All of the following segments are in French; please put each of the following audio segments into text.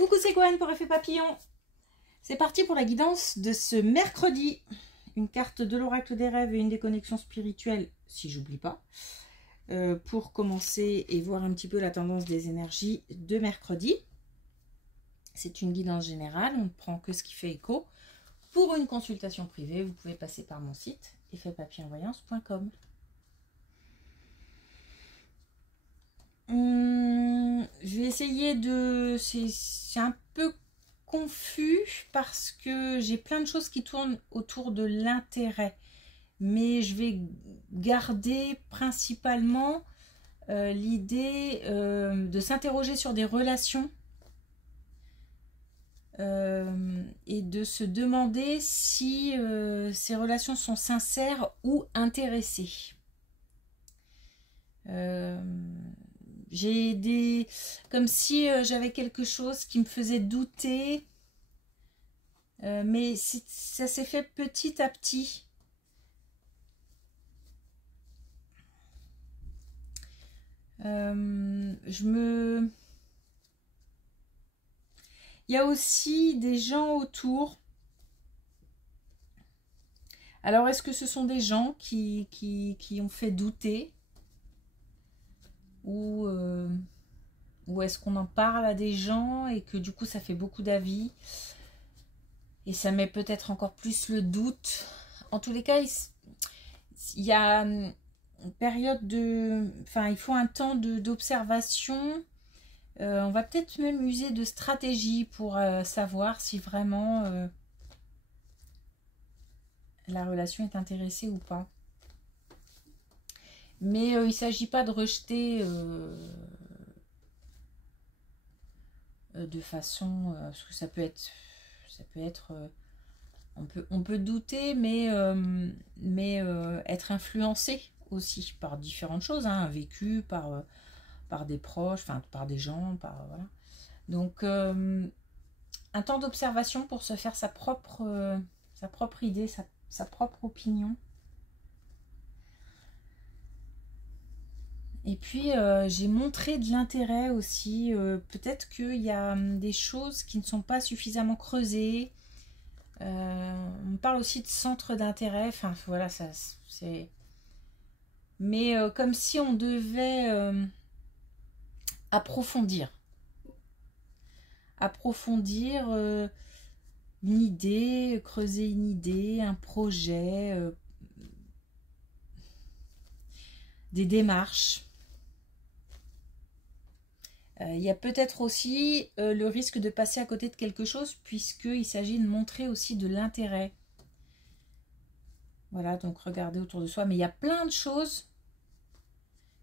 Coucou, c'est Gwen pour Effet Papillon. C'est parti pour la guidance de ce mercredi. Une carte de l'oracle des rêves et une des connexions spirituelles, si j'oublie pas. Pour commencer et voir un petit peu la tendance des énergies de mercredi. C'est une guidance générale, on ne prend que ce qui fait écho. Pour une consultation privée, vous pouvez passer par mon site effetpapillonvoyance.com. Je vais essayer de... C'est un peu confus parce que j'ai plein de choses qui tournent autour de l'intérêt. Mais je vais garder principalement l'idée de s'interroger sur des relations et de se demander si ces relations sont sincères ou intéressées. J'ai des... comme si j'avais quelque chose qui me faisait douter, mais ça s'est fait petit à petit. Il y a aussi des gens autour. Alors, est-ce que ce sont des gens qui ont fait douter? Ou est-ce qu'on en parle à des gens et que du coup ça fait beaucoup d'avis et ça met peut-être encore plus le doute. En tous les cas, il y a une période de... Enfin, il faut un temps d'observation. On va peut-être même user de stratégie pour savoir si vraiment la relation est intéressée ou pas. Mais il ne s'agit pas de rejeter de façon... parce que ça peut être on peut douter, mais être influencé aussi par différentes choses, hein, vécu par des proches, enfin par des gens, voilà. Donc un temps d'observation pour se faire sa propre idée, sa propre opinion. Et puis j'ai montré de l'intérêt aussi. Peut-être qu'il y a des choses qui ne sont pas suffisamment creusées. On parle aussi de centre d'intérêt. Enfin voilà, ça c'est. Mais comme si on devait approfondir une idée, creuser une idée, un projet, des démarches. Il y a peut-être aussi le risque de passer à côté de quelque chose puisqu'il s'agit de montrer aussi de l'intérêt. Voilà, donc regardez autour de soi. Mais il y a plein de choses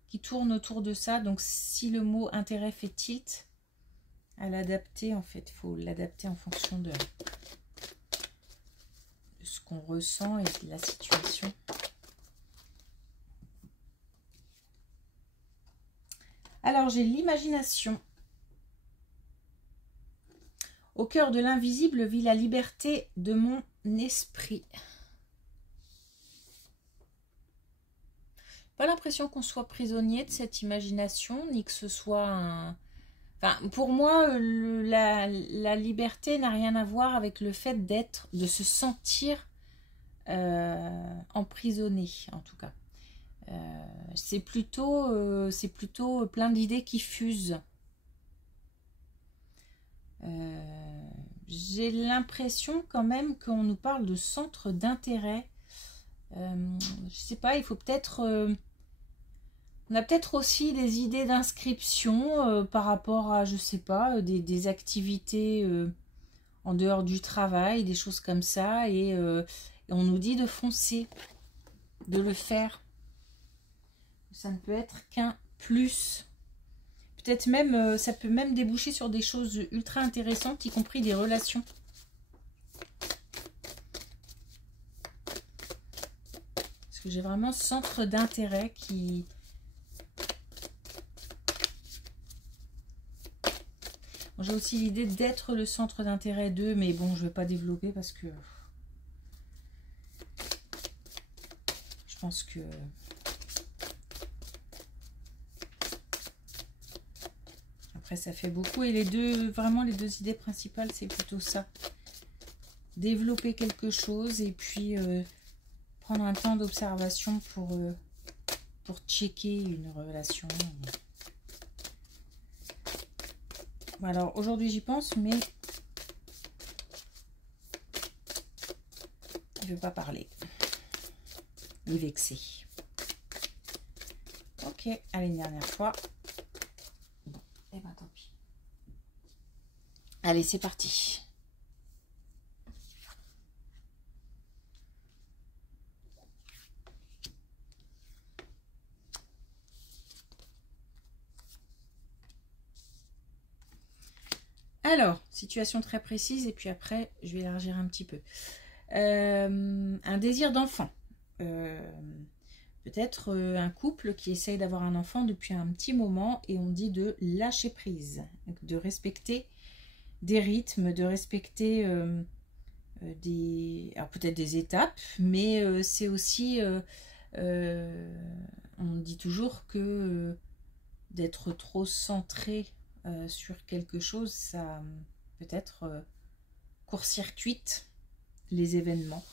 qui tournent autour de ça. Donc si le mot intérêt fait tilt, à l'adapter en fait. Il faut l'adapter en fonction de ce qu'on ressent et de la situation. Alors, j'ai l'imagination. Au cœur de l'invisible vit la liberté de mon esprit. Pas l'impression qu'on soit prisonnier de cette imagination, ni que ce soit un... Enfin, pour moi, la liberté n'a rien à voir avec le fait de se sentir emprisonné, en tout cas. C'est plutôt plein d'idées qui fusent. J'ai l'impression quand même qu'on nous parle de centre d'intérêt. Je sais pas, il faut peut-être... on a peut-être aussi des idées d'inscription par rapport à, je sais pas, des activités en dehors du travail, des choses comme ça. Et on nous dit de foncer, de le faire. Ça ne peut être qu'un plus. Peut-être même, ça peut même déboucher sur des choses ultra intéressantes, y compris des relations. Parce que j'ai vraiment ce centre d'intérêt qui... Bon, j'ai aussi l'idée d'être le centre d'intérêt d'eux, mais bon, je ne vais pas développer parce que... Je pense que... Après, ça fait beaucoup. Et les deux, vraiment, les deux idées principales, c'est plutôt ça. Développer quelque chose et puis prendre un temps d'observation pour checker une relation. Alors, aujourd'hui, j'y pense, mais il ne veut pas parler. Il est vexé. Ok, allez, une dernière fois. Bon, et ben tant pis. Allez, c'est parti. Alors, situation très précise, et puis après, je vais élargir un petit peu. Un désir d'enfant. Peut-être un couple qui essaye d'avoir un enfant depuis un petit moment, et on dit de lâcher prise, de respecter des rythmes, de respecter alors peut-être des étapes, mais c'est aussi, on dit toujours que d'être trop centré sur quelque chose, ça peut-être court-circuite les événements.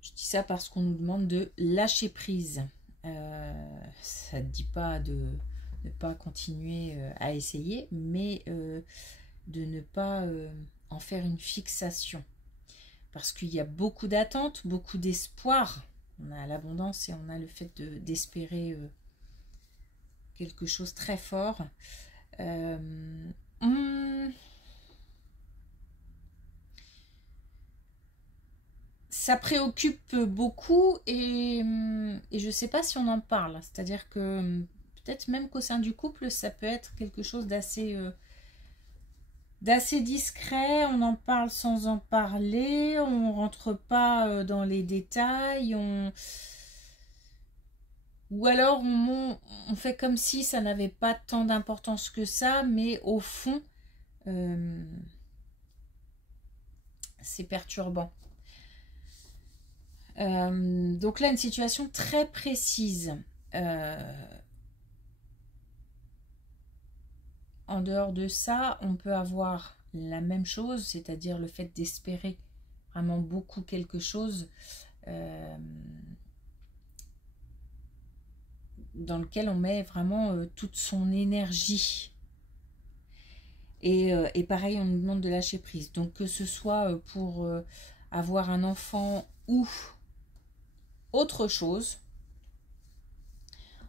Je dis ça parce qu'on nous demande de lâcher prise. Ça ne dit pas de ne pas continuer à essayer, mais de ne pas en faire une fixation. Parce qu'il y a beaucoup d'attentes, beaucoup d'espoir. On a l'abondance et on a le fait d'espérer quelque chose très fort. Ça préoccupe beaucoup et je ne sais pas si on en parle. C'est-à-dire que peut-être même qu'au sein du couple, ça peut être quelque chose d'assez discret. On en parle sans en parler. On ne rentre pas dans les détails. Ou alors on fait comme si ça n'avait pas tant d'importance que ça, mais au fond, c'est perturbant. Donc là, une situation très précise. En dehors de ça, on peut avoir la même chose, c'est-à-dire le fait d'espérer vraiment beaucoup quelque chose dans lequel on met vraiment toute son énergie. Et pareil, on nous demande de lâcher prise. Donc que ce soit pour avoir un enfant ou autre chose,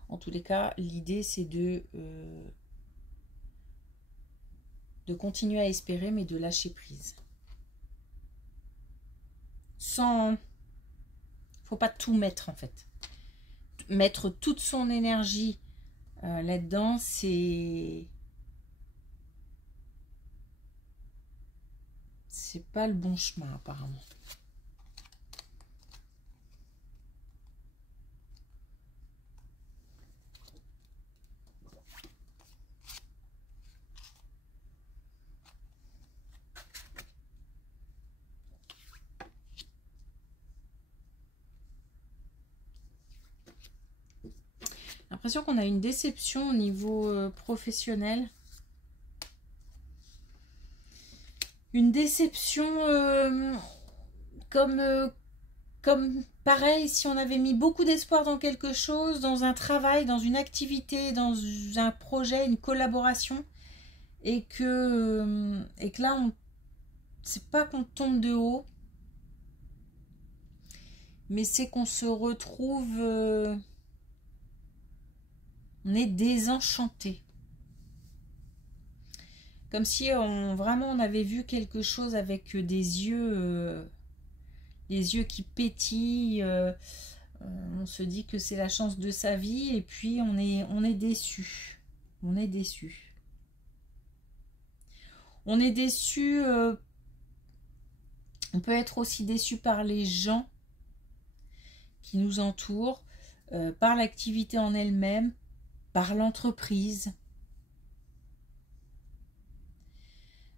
en tous les cas, l'idée c'est de continuer à espérer, mais de lâcher prise. Sans... faut pas tout mettre en fait. Mettre toute son énergie là-dedans, c'est pas le bon chemin apparemment. L'impression qu'on a une déception au niveau professionnel. Une déception comme pareil, si on avait mis beaucoup d'espoir dans quelque chose, dans un travail, dans une activité, dans un projet, une collaboration, et que là, c'est pas qu'on tombe de haut, mais c'est qu'on se retrouve... on est désenchanté. Comme si vraiment on avait vu quelque chose avec des yeux qui pétillent. On se dit que c'est la chance de sa vie et puis on est déçu. On est déçu. On est déçu. On peut être aussi déçu par les gens qui nous entourent, par l'activité en elle-même, par l'entreprise.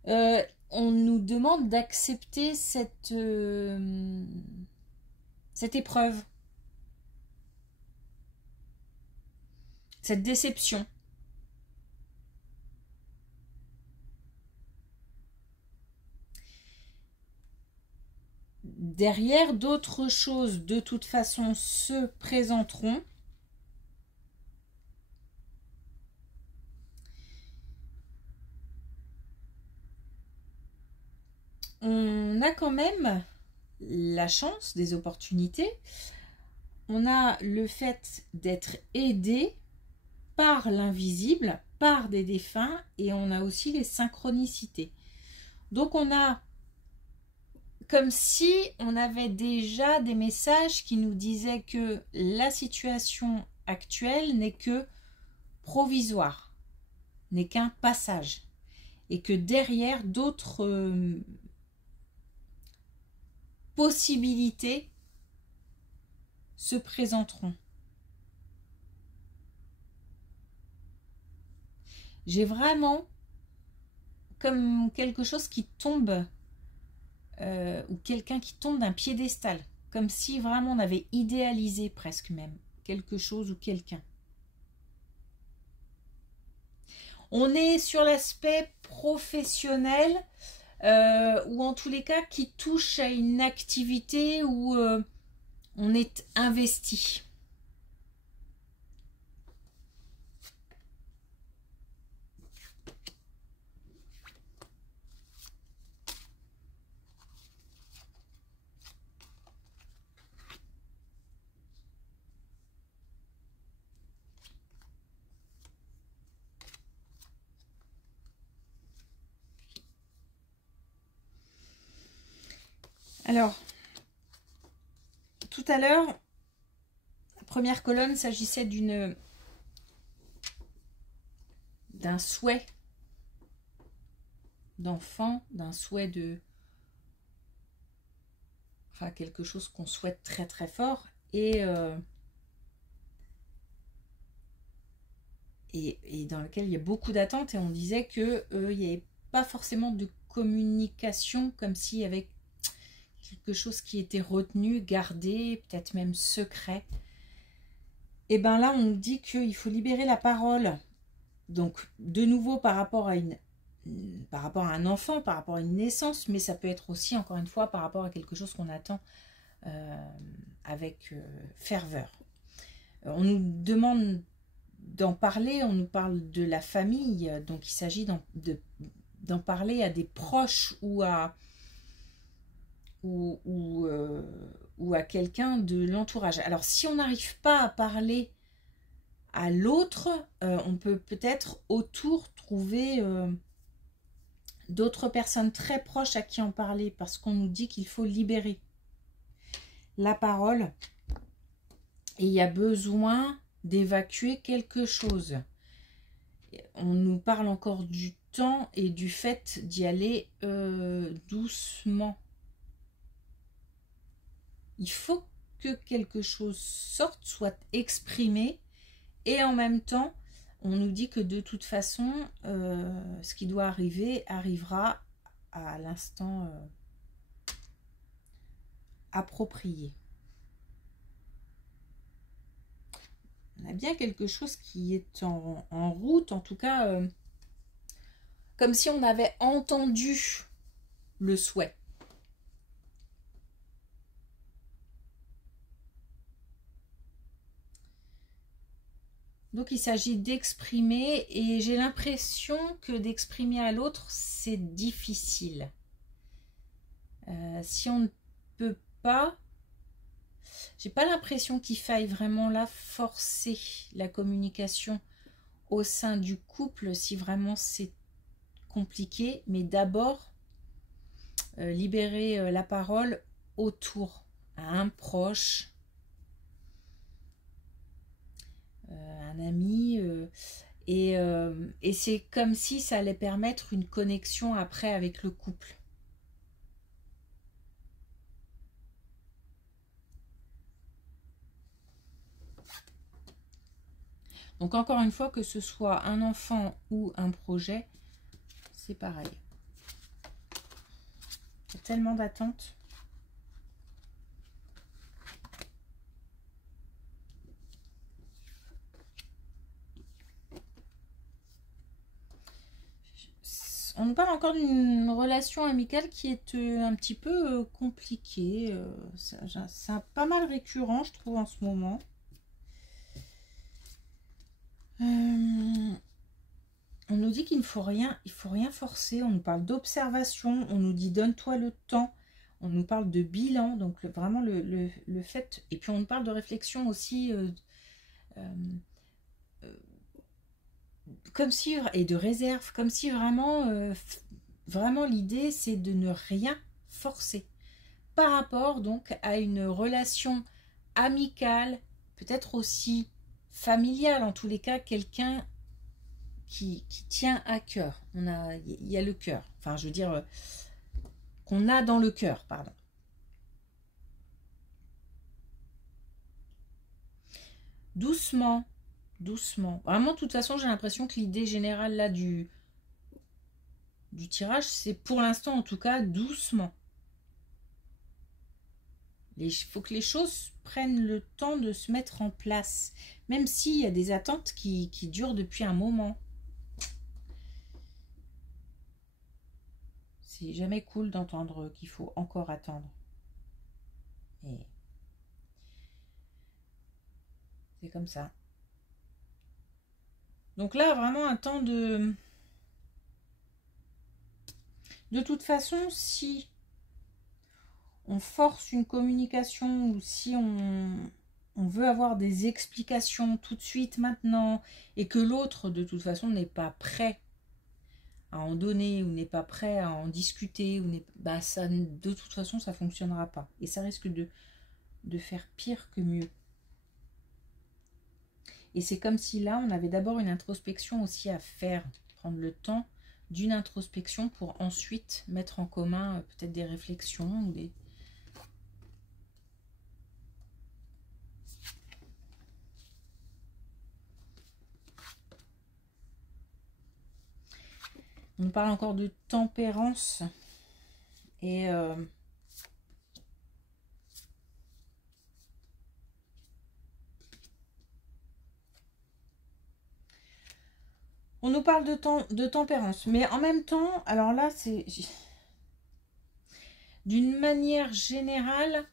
On nous demande d'accepter cette épreuve, cette déception. derrière, d'autres choses de toute façon se présenteront. On a quand même la chance des opportunités. On a le fait d'être aidé par l'invisible, par des défunts, et on a aussi les synchronicités. Donc on a comme si on avait déjà des messages qui nous disaient que la situation actuelle n'est que provisoire, n'est qu'un passage, et que derrière d'autres possibilités se présenteront. J'ai vraiment comme quelque chose qui tombe, ou quelqu'un qui tombe d'un piédestal, comme si vraiment on avait idéalisé presque même quelque chose ou quelqu'un. On est sur l'aspect professionnel, ou en tous les cas qui touche à une activité où on est investi. Alors, tout à l'heure, la première colonne s'agissait d'un souhait d'enfant, d'un souhait de... Enfin, quelque chose qu'on souhaite très très fort. Et dans lequel il y a beaucoup d'attentes. Et on disait qu'il n'y avait pas forcément de communication, comme s'il y avait quelque chose qui était retenu, gardé, peut-être même secret. Et bien là, on nous dit qu'il faut libérer la parole. Donc, de nouveau, par rapport à un enfant, par rapport à une naissance, mais ça peut être aussi, encore une fois, par rapport à quelque chose qu'on attend avec ferveur. On nous demande d'en parler, on nous parle de la famille, donc il s'agit d'en parler à des proches ou à quelqu'un de l'entourage. Alors si on n'arrive pas à parler à l'autre, on peut peut-être autour trouver d'autres personnes très proches à qui en parler, parce qu'on nous dit qu'il faut libérer la parole et il y a besoin d'évacuer quelque chose. On nous parle encore du temps et du fait d'y aller doucement. Il faut que quelque chose sorte, soit exprimé, et en même temps, on nous dit que de toute façon, ce qui doit arriver arrivera à l'instant approprié. On a bien quelque chose qui est en route, en tout cas, comme si on avait entendu le souhait. Donc il s'agit d'exprimer, et j'ai l'impression que d'exprimer à l'autre, c'est difficile. Si on ne peut pas, j'ai pas l'impression qu'il faille vraiment là forcer la communication au sein du couple si vraiment c'est compliqué, mais d'abord libérer la parole autour, à un proche, un ami, et c'est comme si ça allait permettre une connexion après avec le couple. Donc encore une fois, que ce soit un enfant ou un projet, c'est pareil. Il y a tellement d'attentes. On nous parle encore d'une relation amicale qui est un petit peu compliquée. C'est pas mal récurrent, je trouve, en ce moment. On nous dit qu'il ne faut rien, il faut rien forcer. On nous parle d'observation, on nous dit donne-toi le temps. On nous parle de bilan, donc vraiment le fait. Et puis on nous parle de réflexion aussi, comme si, et de réserve, comme si vraiment, vraiment l'idée c'est de ne rien forcer. Par rapport donc à une relation amicale, peut-être aussi familiale, en tous les cas, quelqu'un qui tient à cœur. Il y a le cœur, enfin je veux dire, qu'on a dans le cœur, pardon. Doucement, doucement. Vraiment, de toute façon, j'ai l'impression que l'idée générale là du tirage, c'est pour l'instant en tout cas doucement. Il faut que les choses prennent le temps de se mettre en place, même s'il y a des attentes qui durent depuis un moment. C'est jamais cool d'entendre qu'il faut encore attendre. Et c'est comme ça. Donc là, vraiment un temps de... De toute façon, si on force une communication ou si on veut avoir des explications tout de suite, maintenant, et que l'autre, de toute façon, n'est pas prêt à en donner ou n'est pas prêt à en discuter, ou bah ça, de toute façon, ça ne fonctionnera pas. Et ça risque de faire pire que mieux. Et c'est comme si là, on avait d'abord une introspection aussi à faire, prendre le temps d'une introspection pour ensuite mettre en commun peut-être des réflexions ou des... On nous parle encore de tempérance et on nous parle de tempérance, mais en même temps, alors là, c'est d'une manière générale,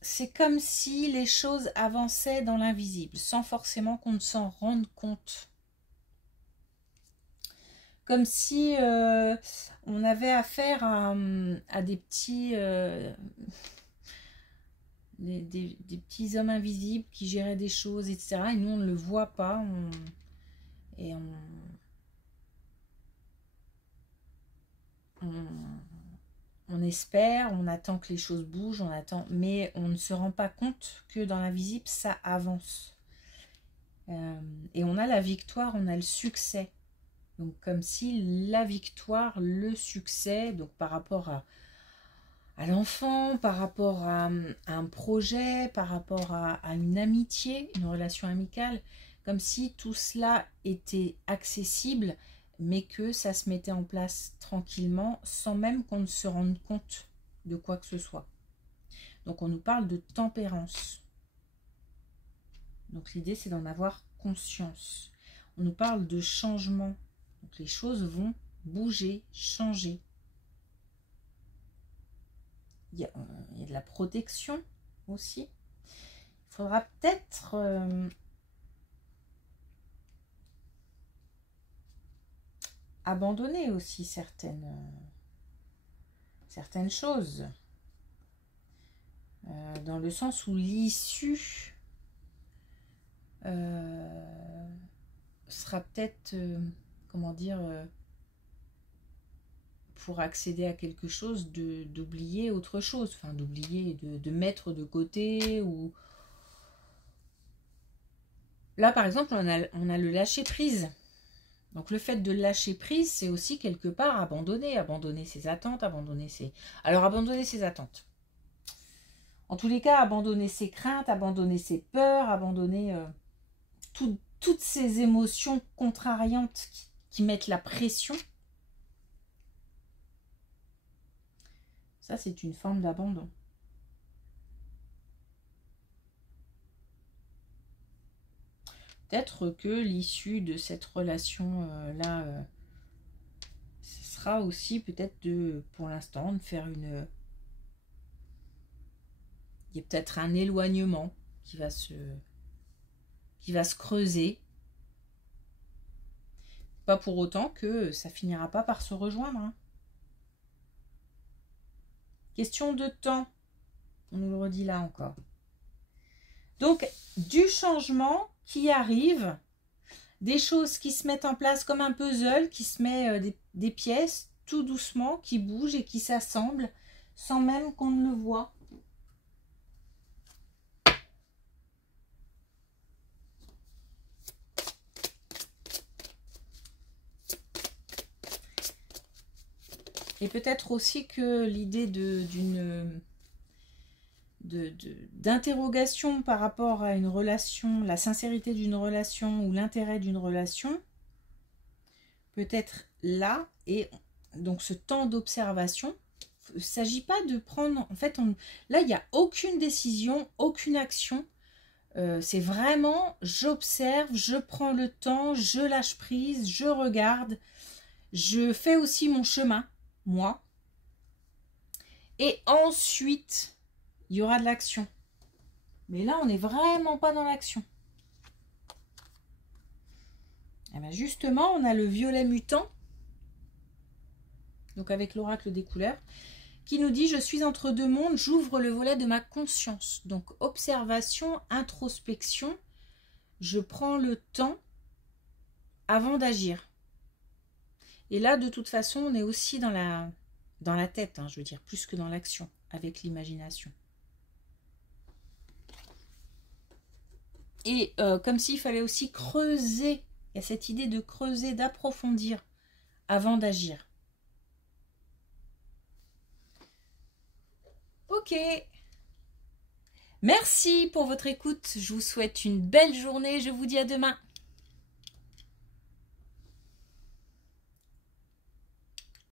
c'est comme si les choses avançaient dans l'invisible, sans forcément qu'on ne s'en rende compte. Comme si on avait affaire à des petits... des petits hommes invisibles qui géraient des choses, etc. Et nous, on ne le voit pas. On espère, on attend que les choses bougent, on attend, mais on ne se rend pas compte que dans l'invisible, ça avance. Et on a la victoire, on a le succès. Donc comme si la victoire, le succès, donc par rapport à l'enfant, par rapport à un projet, par rapport à une amitié, une relation amicale, comme si tout cela était accessible, mais que ça se mettait en place tranquillement, sans même qu'on ne se rende compte de quoi que ce soit. Donc on nous parle de tempérance. Donc l'idée c'est d'en avoir conscience. On nous parle de changement. Donc les choses vont bouger, changer. Il y a de la protection aussi. Il faudra peut-être abandonner aussi certaines choses. Dans le sens où l'issue sera peut-être, comment dire, pour accéder à quelque chose, d'oublier autre chose, enfin d'oublier, de mettre de côté, ou... Là, par exemple, on a le lâcher-prise. Donc, le fait de lâcher prise, c'est aussi quelque part abandonner ses attentes, abandonner ses... Alors, abandonner ses attentes. En tous les cas, abandonner ses craintes, abandonner ses peurs, abandonner toutes ces émotions contrariantes qui mettent la pression. Ça, c'est une forme d'abandon. Peut-être que l'issue de cette relation-là, ce sera aussi peut-être pour l'instant, de faire une... Il y a peut-être un éloignement qui va se creuser. Pas pour autant que ça finira pas par se rejoindre. Hein. Question de temps. On nous le redit là encore. Donc, du changement qui arrive, des choses qui se mettent en place comme un puzzle, qui se met des pièces tout doucement, qui bougent et qui s'assemblent sans même qu'on ne le voit. Et peut-être aussi que l'idée d'interrogation par rapport à une relation, la sincérité d'une relation ou l'intérêt d'une relation, peut être là, et donc ce temps d'observation, il ne s'agit pas de prendre, en fait, là il n'y a aucune décision, aucune action, c'est vraiment j'observe, je prends le temps, je lâche prise, je regarde, je fais aussi mon chemin, moi, et ensuite il y aura de l'action. Mais là, on n'est vraiment pas dans l'action. Et bien justement, on a le violet mutant, donc avec l'oracle des couleurs, qui nous dit « Je suis entre deux mondes, j'ouvre le volet de ma conscience. » Donc observation, introspection, je prends le temps avant d'agir. Et là, de toute façon, on est aussi dans la tête, hein, je veux dire, plus que dans l'action, avec l'imagination. Et comme s'il fallait aussi creuser, il y a cette idée de creuser, d'approfondir avant d'agir. Ok. Merci pour votre écoute. Je vous souhaite une belle journée. Je vous dis à demain.